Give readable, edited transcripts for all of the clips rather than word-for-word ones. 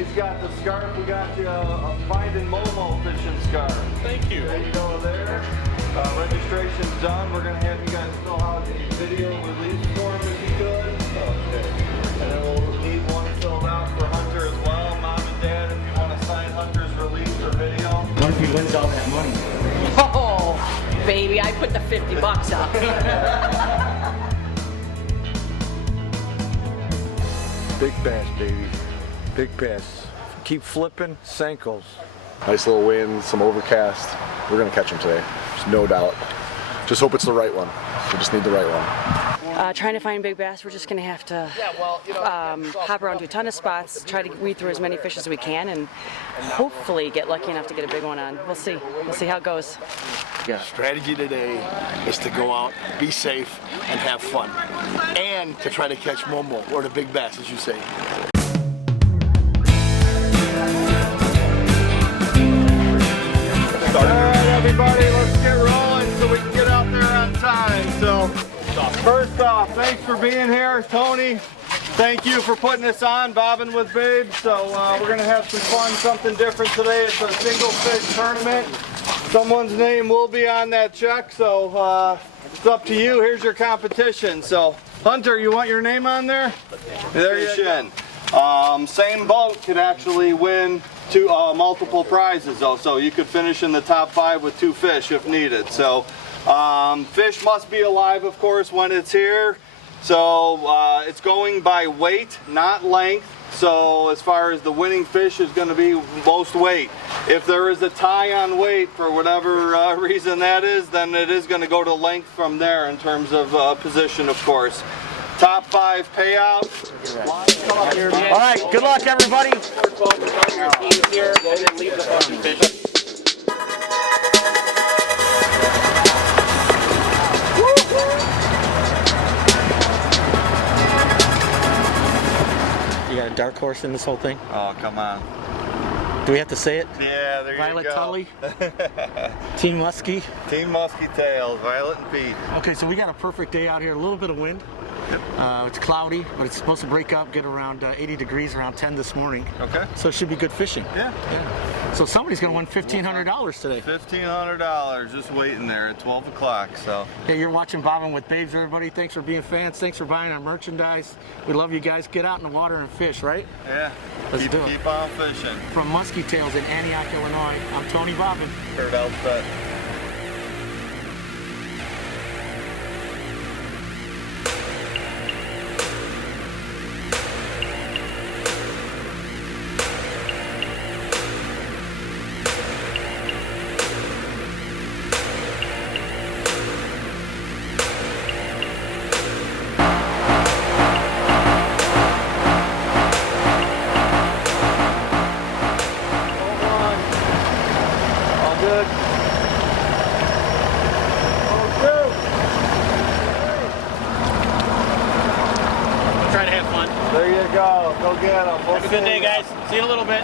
He's got the scarf. We got you a Finding MoMo fishing scarf. Thank you. There you go there. Registration's done. We're going to have you guys fill out a video release form if you could. Okay. And then we'll need one filled out for Hunter as well. Mom and Dad, if you want to sign Hunter's release or video. What if he wins all that money? Oh, baby, I put the 50 bucks up. Big bass, baby. Big bass. Keep flipping, Senkos. Nice little wind, some overcast. We're gonna catch them today, there's no doubt. Just hope it's the right one. We just need the right one. Trying to find big bass, we're just going to have to hop around to a ton of spots, try to weed through as many fish as we can, and hopefully get lucky enough to get a big one on. We'll see. We'll see how it goes. Yeah. Strategy today is to go out, be safe, and have fun. And to try to catch MoMo, or the big bass, as you say. Alright everybody, let's get rolling so we can get out there on time. So, first off, thanks for being here, Tony. Thank you for putting this on, Bobbin with Babe. So we're going to have some fun, something different today. It's a single fish tournament. Someone's name will be on that check, so it's up to you. Here's your competition. So, Hunter, you want your name on there? There you go. Same boat could actually win multiple prizes though, so you could finish in the top 5 with 2 fish if needed. So fish must be alive, of course, when it's here. So it's going by weight, not length. So as far as the winning fish is going to be most weight. If there is a tie on weight for whatever reason that is, then it is going to go to length from there in terms of position, of course. Top 5 payout. All right, good luck, everybody. You got a dark horse in this whole thing? Oh, come on. Do we have to say it? Yeah, there Violet you go. Tully, Team Muskie. Team Muskie Tails, Violet and Pete. Okay, so we got a perfect day out here. A little bit of wind. It's cloudy, but it's supposed to break up, get around 80 degrees around 10 this morning. Okay. So it should be good fishing. Yeah. So somebody's going to win $1,500 today. $1,500 just waiting there at 12 o'clock. So. Hey, you're watching Bobbin with Babes, everybody. Thanks for being fans. Thanks for buying our merchandise. We love you guys. Get out in the water and fish, right? Yeah. Let's do it. Keep on fishing. From Muskie Tails in Antioch, Illinois, I'm Tony Bobbin. Kurt Elspeth. There you go. Go get them. Have a good day, guys. See you in a little bit.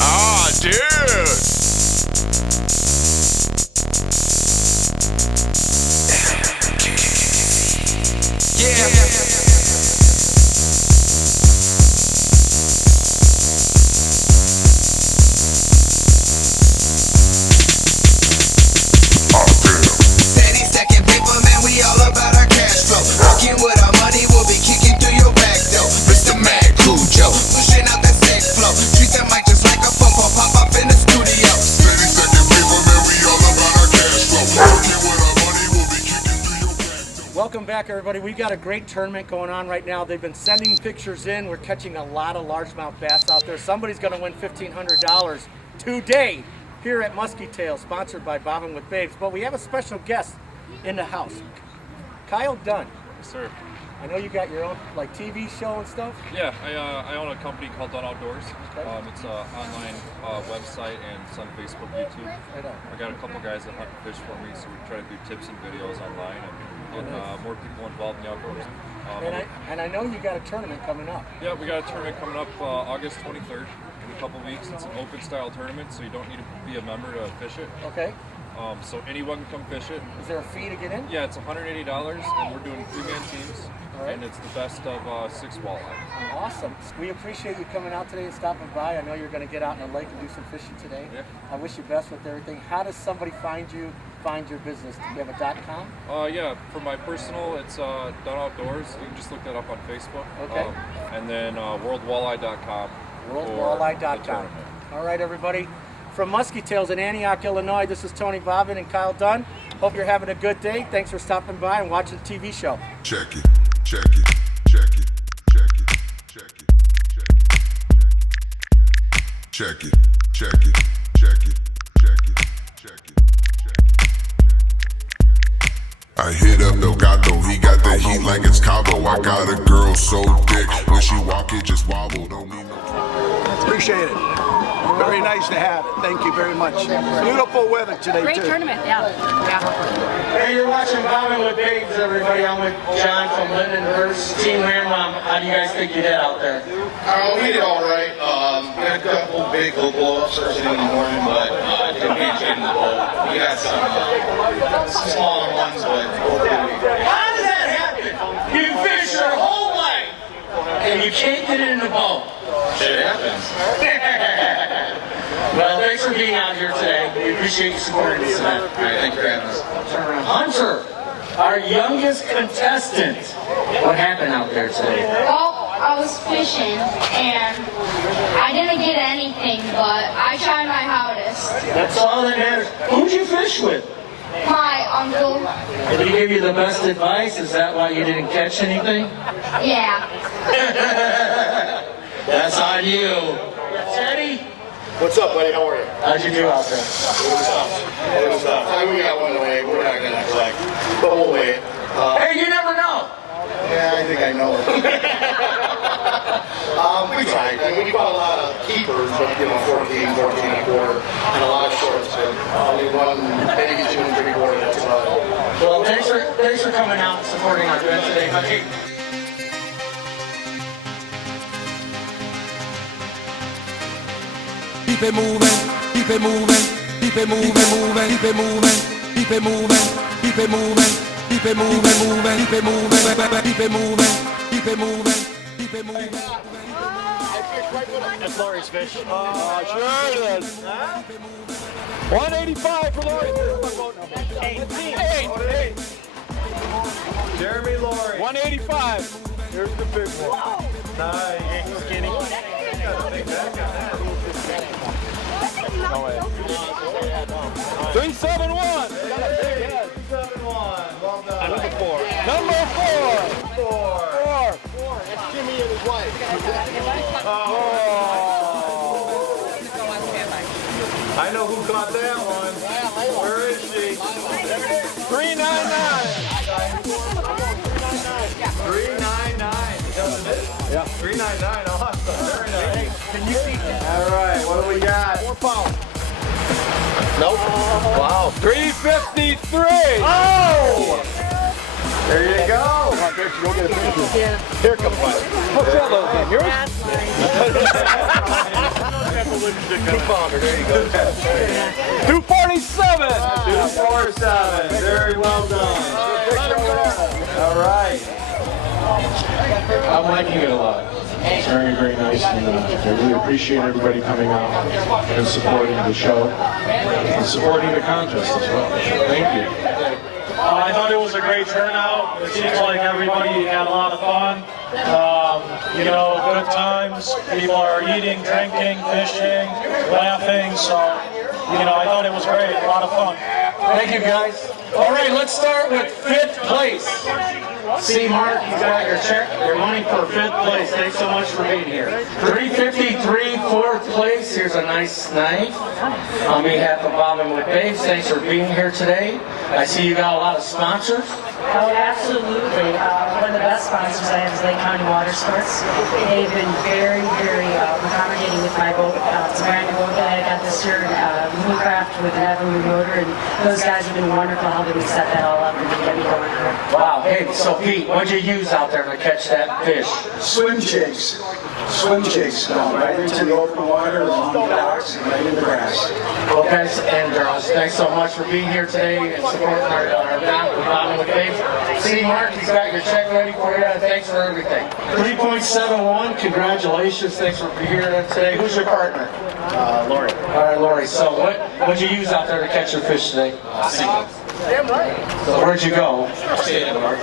Ah, dude. Welcome back, everybody. We've got a great tournament going on right now. They've been sending pictures in. We're catching a lot of largemouth bass out there. Somebody's going to win $1,500 today here at Muskie Tail, sponsored by Bobbin with Babes. But we have a special guest in the house, Kyle Dunn. Yes, sir. I know you got your own TV show and stuff. Yeah, I own a company called Dunn Outdoors. Okay. It's an online website and it's on Facebook, YouTube. Right on. I got a couple guys that hunt and fish for me, so we try to do tips and videos online and get more people involved in the outdoors. And I know you got a tournament coming up. Yeah, we got a tournament coming up August 23rd in a couple weeks. It's an open style tournament, so you don't need to be a member to fish it. Okay. So anyone can come fish it. Is there a fee to get in? Yeah, it's $180, and we're doing 3-man teams. All right. and it's the best of 6 walleye. Awesome. We appreciate you coming out today and stopping by. I know you're going to get out in the lake and do some fishing today. Yeah. I wish you best with everything. How does somebody find you, find your business? Do you have a .com? Yeah, for my personal, it's Done Outdoors. You can just look that up on Facebook. Okay. And then worldwalleye.com. Worldwalleye.com. All right, everybody. From Muskie Tails in Antioch, Illinois, this is Tony Bobbin and Kyle Dunn. Hope you're having a good day. Thanks for stopping by and watching the TV show. Check it, check it, check it, check it, check it, check it, check it, check it, check it, check it, check it, check it. I hit up Delgado, he got that heat like it's Cabo. I got a girl so thick, when she walk it just wobble. Don't need no. Appreciate it. Very nice to have it. Thank you very much. Beautiful weather today, Great too. tournament, yeah. Hey, you're watching Bobbin with Babes, everybody. I'm with John from Lindenhurst. Team Ramrom, how do you guys think you did out there? We did all right. We had a couple big low blow-ups first thing in the morning, but didn't get in the boat. We had some smaller ones, but How does that happen? You fish your whole life and you can't get it in the boat. shit happens. Well, thanks for being out here today. We appreciate you supporting us tonight. All right, thank you for having us. Hunter, our youngest contestant. What happened out there today? Well, I was fishing and I didn't get anything, but I tried my hardest. That's all that matters. Who'd you fish with? My uncle, Did he give you the best advice? Is that why you didn't catch anything? yeah. That's on you. Teddy, What's up, buddy? How are you? how'd you do out there? It was tough. We got one away. We're not going to collect, but we'll wait. Hey, you never know. Yeah, I think I know. We tried. I mean, we caught a lot of keepers, but 14 and a quarter, and a lot of shorts. But only one, maybe 2 and 3/4. That's about it. Well, thanks for coming out and supporting our event today, buddy. Keep it moving, keep it moving, keep it moving, moving, keep it moving, keep it moving, keep it moving, keep it moving, moving, keep it moving, keep it moving, keep it moving, keep it moving. That's Lori's fish. Sure it is. 185 for Lori. 8. Jeremy Lori. 185. Here's the big one. Nice. Skinny. No way. 371. 371. Well done. Number 4. Number 4. That's Jimmy and his wife. I know who caught that one. Where is she? 399. 399. Doesn't it? Yeah. 399. Awesome. Very nice. Can you see that? All right. What do we got? 4 pounds. Nope. Wow. 353. Oh! There you go. Here comes one. What's that little thing? Yours? 2-pounder. There you go. 247. 247. Very well done. All right. I'm liking it a lot. It's very, very nice, and I really appreciate everybody coming out and supporting the show and supporting the contest as well. Thank you. I thought it was a great turnout. It seems like everybody had a lot of fun. Good times. People are eating, drinking, fishing, laughing. So, I thought it was great. A lot of fun. Thank you, guys. All right, let's start with 5th place. See, Mark, you got your check, your money for 5th place. Thanks so much for being here. 353, 4th place. Here's a nice knife. On behalf of Bobbin with Babes, thanks for being here today. I see you got a lot of sponsors. Oh, absolutely. One of the best sponsors I have is Lake County Water Sports. They've been very, very accommodating with my boat. It's a brand new boat that I got this year, Moonecraft with an Evermoon motor, and those guys have been wonderful helping me set that all up and get me going. Wow. Hey, so Pete, what'd you use out there to catch that fish? Swim jigs. swim jigs down right into the open water, along the docks, and right in the grass. Well, guys and girls, thanks so much for being here today and supporting our event with Bobbin with Babes. See, Mark, he's got your check ready for you, and thanks for everything. 3.71, congratulations, thanks for being here today. Who's your partner? Lori. All right, Lori, so what'd you use out there to catch your fish today? Single. Damn right. So where'd you go? Stay in the park.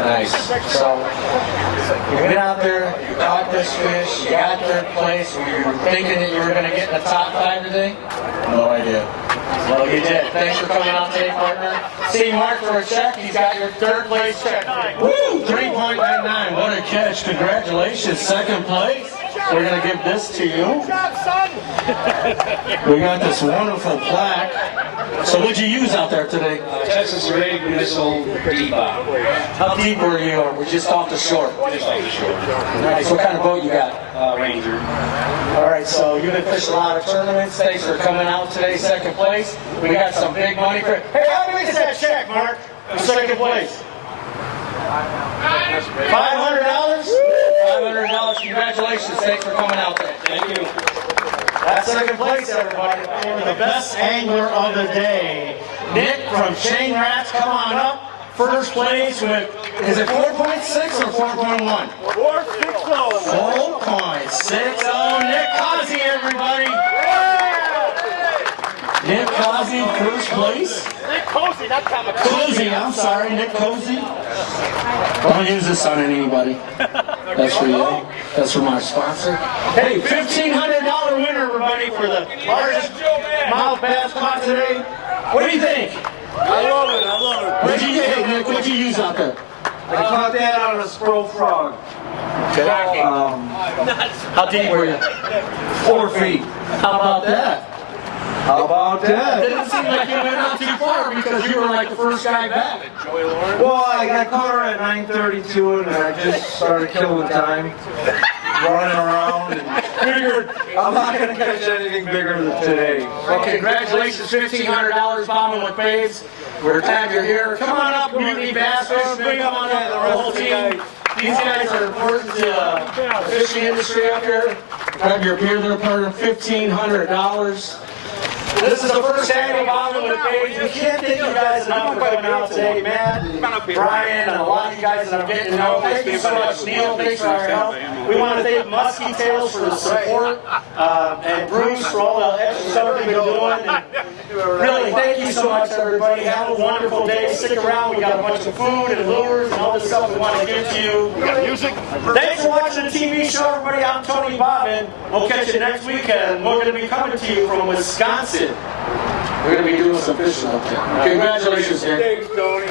Nice. So you went out there, you caught this fish, you got third place. Were you thinking that you were going to get in the top 5 today? No idea. Well, you did. Thanks for coming out today, partner. See Mark for a check. He's got your third place check. Woo! 3.99. What a catch. Congratulations. Second place. We're going to give this to you. Good job, son. We got this wonderful plaque. So what'd you use out there today? Texas Rig Missile D-Bob. How deep were you? Or were you just off the shore? Just off the shore. Nice. What kind of boat you got? Ranger. All right, so you've been fishing a lot of tournaments. Thanks for coming out today, second place. We got some big money for. Hey, how big is that check, Mark? For second place. $500? $500. Congratulations. Thanks for coming out there. Thank you. That's second place, everybody. And the best angler of the day, Nick from Chain Rats. Come on up. First place with, is it 4.6 or 4.1? 4.60. 4.60. Nick Causey, everybody. Nick Causey, first place. Nick Cozy, not Cozy, I'm sorry, Nick Cozy. Don't use this on anybody. That's for you. That's for my sponsor. Hey, $1,500 winner, everybody, for the largest mouth bass caught today. What do you think? I love it, I love it. What'd you get, Nick? What'd you use out there? I caught that on a squirrel frog. Okay. How deep were you? 4 feet. How about that? How about that? It didn't seem like you went out too far because you were like the first guy back. Well, I got caught her at 9:32 and I just started killing time, running around, and figured I'm not going to catch anything bigger than today. Well, congratulations, $1,500 Bobbin with Babes. We're glad you're here. Come on up, Mutiny Bass Fishing. Bring them on up, the whole team. These guys are important to the fishing industry up here. Grab your beer there, partner. $1,500. This is the first annual Bobbin with Babes. We can't thank you guys enough for coming out today. Matt, Brian, and a lot of you guys that I'm getting to know. Thank you so much, Neil. Thanks for our help. We want to thank Muskie Tails for the support, and Bruce for all the extra stuff they've been doing. And really, thank you so much, everybody. Have a wonderful day. Stick around. We got a bunch of food and lures and all this stuff we want to give to you. Thanks for watching the TV show, everybody. I'm Tony Bobbin. We'll catch you next weekend. We're going to be coming to you from Wisconsin. We're going to be doing some fishing up there. Congratulations, Nick. Thanks, Tony.